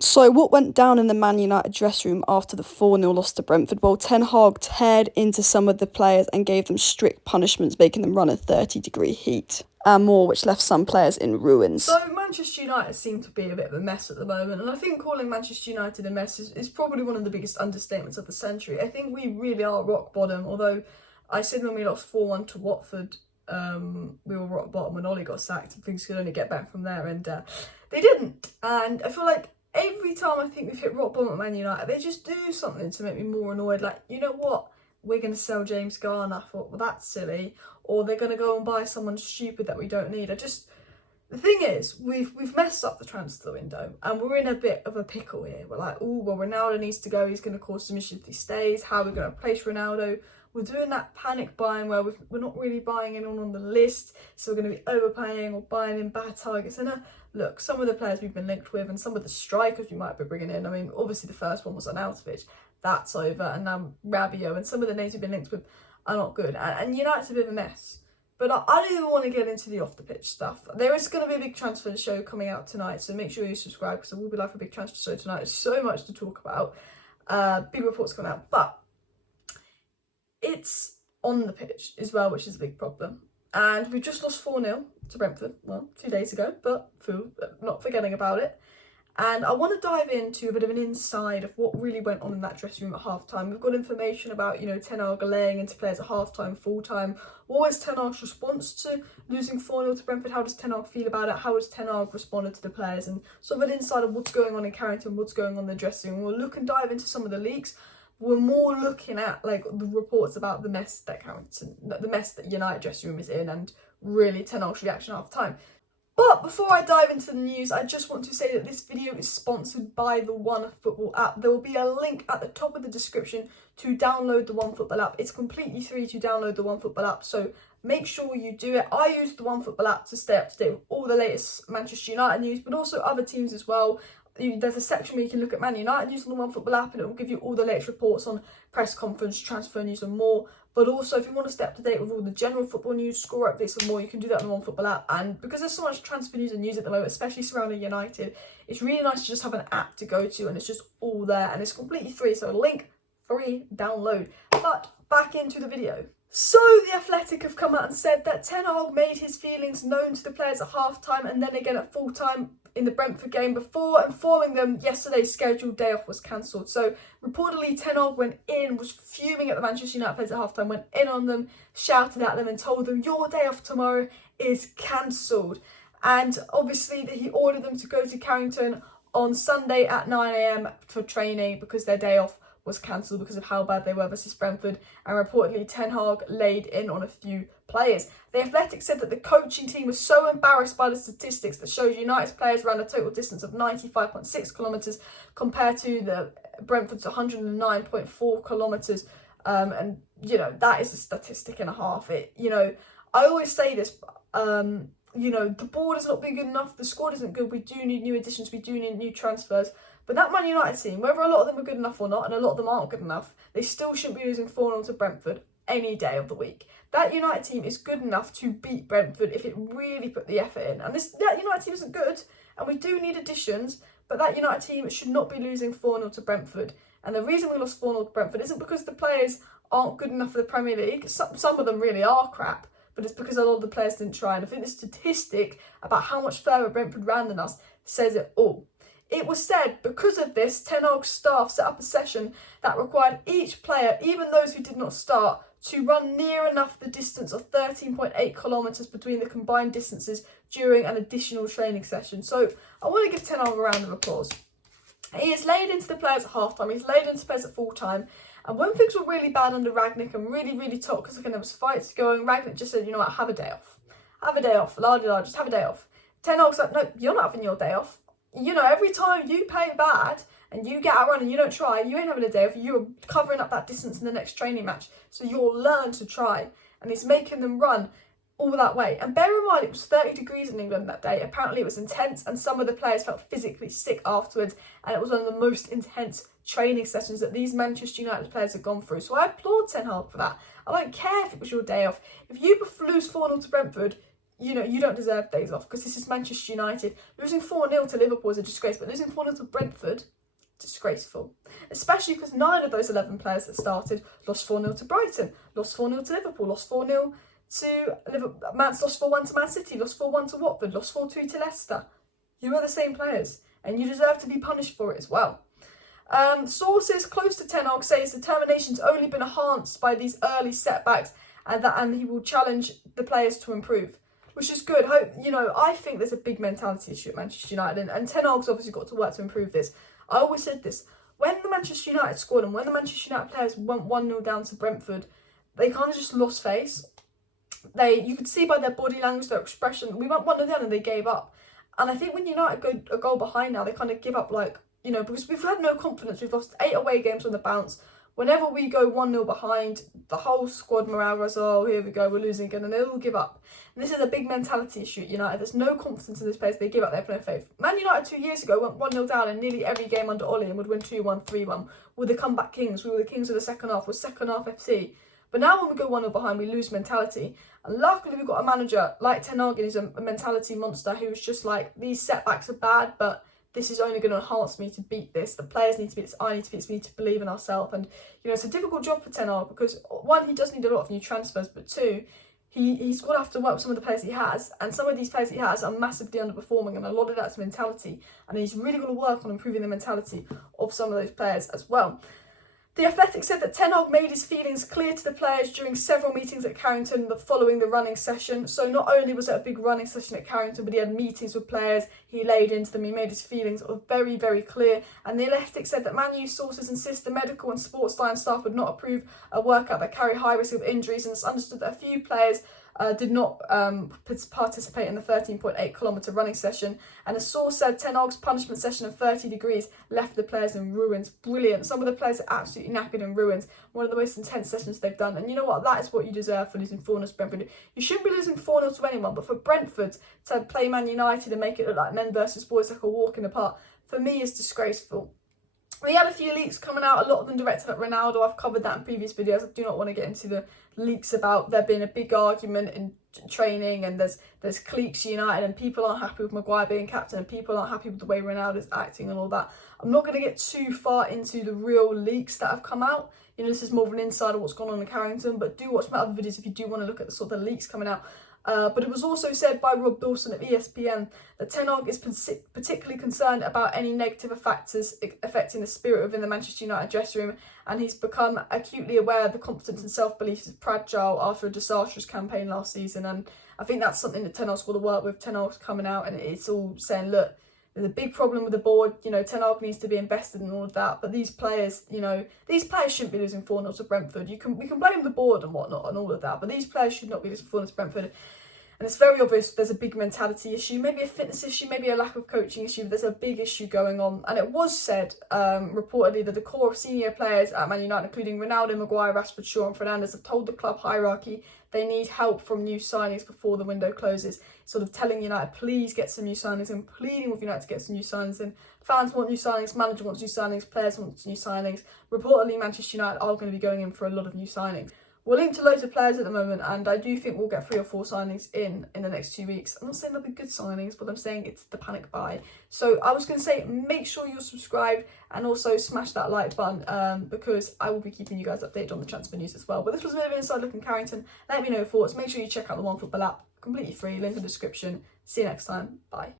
So what went down in the Man United dressing room after the 4-0 loss to Brentford? Well, Ten Hag teared into some of the players and gave them strict punishments, making them run a 30-degree heat and more, which left some players in ruins. So Manchester United seem to be a bit of a mess at the moment, and I think calling Manchester United a mess is probably one of the biggest understatements of the century. I think we really are rock bottom, although I said when we lost 4-1 to Watford, we were rock bottom when Ollie got sacked and things could only get better from there, and they didn't. And I feel like every time I think we've hit rock bottom at Man United, they just do something to make me more annoyed. Like, you know what? We're going to sell James Garner. I thought, well, that's silly. Or they're going to go and buy someone stupid that we don't need. The thing is, we've messed up the transfer window and we're in a bit of a pickle here. We're like, oh, well, Ronaldo needs to go. He's going to cause some issues if he stays. How are we going to replace Ronaldo? We're doing that panic buying where we're not really buying anyone on the list. So we're going to be overpaying or buying in bad targets. And look, some of the players we've been linked with and some of the strikers we might be bringing in. I mean, obviously the first one was Arnautovic. That's over. And now Rabiot and some of the names we've been linked with are not good. And United's a bit of a mess. But I don't even want to get into the off-the-pitch stuff. There is going to be a big transfer show coming out tonight, so make sure you subscribe because there will be live for a big transfer show tonight. There's so much to talk about. Big reports coming out. But it's on the pitch as well, which is a big problem. And we just lost 4-0 to Brentford, well, 2 days ago, but not forgetting about it. And I want to dive into a bit of an inside of what really went on in that dressing room at half-time. We've got information about, Ten Hag laying into players at half-time, full-time. What was Ten Hag's response to losing 4-0 to Brentford? How does Ten Hag feel about it? How has Ten Hag responded to the players? And sort of an inside of what's going on in Carrington, what's going on in the dressing room. We'll look and dive into some of the leaks. We're more looking at like the reports about the mess that United dressing room is in and really Ten Hag's reaction half time. But before I dive into the news, I just want to say that this video is sponsored by the OneFootball app. There will be a link at the top of the description to download the OneFootball app. It's completely free to download the OneFootball app, so make sure you do it. I use the OneFootball app to stay up to date with all the latest Manchester United news, but also other teams as well. There's a section where you can look at Man United news on the OneFootball app and it will give you all the latest reports on press conference, transfer news and more. But also if you want to stay up to date with all the general football news, score updates and more, you can do that on the OneFootball app. And because there's so much transfer news and news at the moment, especially surrounding United, it's really nice to just have an app to go to and it's just all there and it's completely free. So link, free, download. But back into the video. So the Athletic have come out and said that Ten Hag made his feelings known to the players at half-time and then again at full-time in the Brentford game before informing them yesterday's scheduled day off was cancelled. So reportedly Ten Hag went in, was fuming at the Manchester United players at half-time, went in on them, shouted at them and told them your day off tomorrow is cancelled. And obviously he ordered them to go to Carrington on Sunday at 9 AM for training because their day off was cancelled because of how bad they were versus Brentford, and reportedly Ten Hag laid in on a few players. The Athletic said that the coaching team was so embarrassed by the statistics that shows United's players ran a total distance of 95.6 kilometres compared to the Brentford's 109.4 kilometres, and that is a statistic and a half. I always say this, the board has not been good enough, the squad isn't good, we do need new additions, we do need new transfers. But that Man United team, whether a lot of them are good enough or not, and a lot of them aren't good enough, they still shouldn't be losing 4-0 to Brentford any day of the week. That United team is good enough to beat Brentford if it really put the effort in. And that United team isn't good, and we do need additions, but that United team should not be losing 4-0 to Brentford. And the reason we lost 4-0 to Brentford isn't because the players aren't good enough for the Premier League. Some of them really are crap, but it's because a lot of the players didn't try. And I think the statistic about how much further Brentford ran than us says it all. It was said because of this, Ten Hag's staff set up a session that required each player, even those who did not start, to run near enough the distance of 13.8 kilometres between the combined distances during an additional training session. So I want to give Ten Hag a round of applause. He has laid into the players at half-time, he's laid into the players at full-time, and when things were really bad under Ragnick and really, really tough, because again there was fights going, Ragnick just said, you know what, have a day off. Have a day off, just have a day off. Ten Hag's like, no, you're not having your day off. Every time you play bad and you get out run and you don't try, you ain't having a day off. You're covering up that distance in the next training match. So you'll learn to try. And he's making them run all that way. And bear in mind, it was 30 degrees in England that day. Apparently it was intense and some of the players felt physically sick afterwards. And it was one of the most intense training sessions that these Manchester United players have gone through. So I applaud Ten Hag for that. I don't care if it was your day off. If you lose 4-0 to Brentford, you don't deserve days off, because this is Manchester United. Losing 4-0 to Liverpool is a disgrace, but losing 4-0 to Brentford, disgraceful. Especially because 9 of those 11 players that started lost 4-0 to Brighton, lost 4-0 to Liverpool, lost 4-0 to Liverpool, lost 4-1 to Man City, lost 4-1 to Watford, lost 4-2 to Leicester. You are the same players, and you deserve to be punished for it as well. Sources close to Ten Hag say his determination's only been enhanced by these early setbacks, and he will challenge the players to improve, which is good. I think there's a big mentality issue at Manchester United, and Ten Hag's obviously got to work to improve this. I always said this, when the Manchester United squad and when the Manchester United players went 1-0 down to Brentford, they kind of just lost face. You could see by their body language, their expression, we went 1-0 down and they gave up. And I think when United go a goal behind now, they kind of give up, because we've had no confidence. We've lost 8 away games on the bounce. Whenever we go 1-0 behind, the whole squad morale goes, oh, here we go, we're losing again, and they all give up. And this is a big mentality issue at United. There's no confidence in this place. They give up, they have no faith. Man United 2 years ago went 1-0 down in nearly every game under Ollie and would win 2-1, 3-1. We're the comeback kings. We were the kings of the second half. We're second half FC. But now when we go 1-0 behind, we lose mentality. And luckily we've got a manager like Ten Hag, who's a mentality monster, who's just like, these setbacks are bad, but this is only going to enhance me to beat this. The players need to beat this. I need to beat this. We need to believe in ourselves. And, it's a difficult job for Ten Hag because, one, he does need a lot of new transfers, but two, he's got to have to work with some of the players he has. And some of these players he has are massively underperforming, and a lot of that's mentality. And he's really got to work on improving the mentality of some of those players as well. The Athletic said that Ten Hag made his feelings clear to the players during several meetings at Carrington following the running session. So not only was it a big running session at Carrington, but he had meetings with players, he laid into them, he made his feelings very, very clear. And the Athletic said that Man U sources insist the medical and sports science staff would not approve a workout that carry high risk of injuries, and it's understood that a few players did not participate in the 13.8 kilometre running session. And a source said Ten Hag's punishment session of 30 degrees left the players in ruins. Brilliant. Some of the players are absolutely knackered in ruins. One of the most intense sessions they've done. And you know what? That is what you deserve for losing 4-0 to Brentford. You shouldn't be losing 4-0 to anyone, but for Brentford to play Man United and make it look like men versus boys, like a walk in the park, for me is disgraceful. We had a few leaks coming out, a lot of them directed at Ronaldo. I've covered that in previous videos. I do not want to get into the leaks about there being a big argument in training, and there's cliques United, and people aren't happy with Maguire being captain, and people aren't happy with the way Ronaldo's acting and all that. I'm not going to get too far into the real leaks that have come out. This is more of an insider of what's gone on in Carrington, but do watch my other videos if you do want to look at the sort of leaks coming out. But it was also said by Rob Dawson at ESPN that Ten Hag is particularly concerned about any negative factors affecting the spirit within the Manchester United dressing room, and he's become acutely aware the confidence and self-belief is fragile after a disastrous campaign last season. And I think that's something that Ten Hag's got to work with. Ten Hag's coming out and it's all saying, look, there's a big problem with the board. Ten Hag needs to be invested in all of that. But these players, shouldn't be losing 4-0 to Brentford. We can blame the board and whatnot and all of that, but these players should not be losing 4-0 to Brentford. And it's very obvious there's a big mentality issue, maybe a fitness issue, maybe a lack of coaching issue, but there's a big issue going on. And it was said, reportedly, that the core of senior players at Man United, including Ronaldo, Maguire, Rashford, Shaw and Fernandes, have told the club hierarchy they need help from new signings before the window closes, sort of telling United, please get some new signings in, pleading with United to get some new signings in. Fans want new signings, manager wants new signings, players want new signings. Reportedly, Manchester United are going to be going in for a lot of new signings. We're linked to loads of players at the moment, and I do think we'll get 3 or 4 signings in the next 2 weeks. I'm not saying they'll be good signings, but I'm saying it's the panic buy. So I was going to say, make sure you're subscribed and also smash that like button, because I will be keeping you guys updated on the transfer news as well. But this was a bit of an inside look in Carrington. Let me know your thoughts. Make sure you check out the OneFootball app, completely free, link in the description. See you next time. Bye.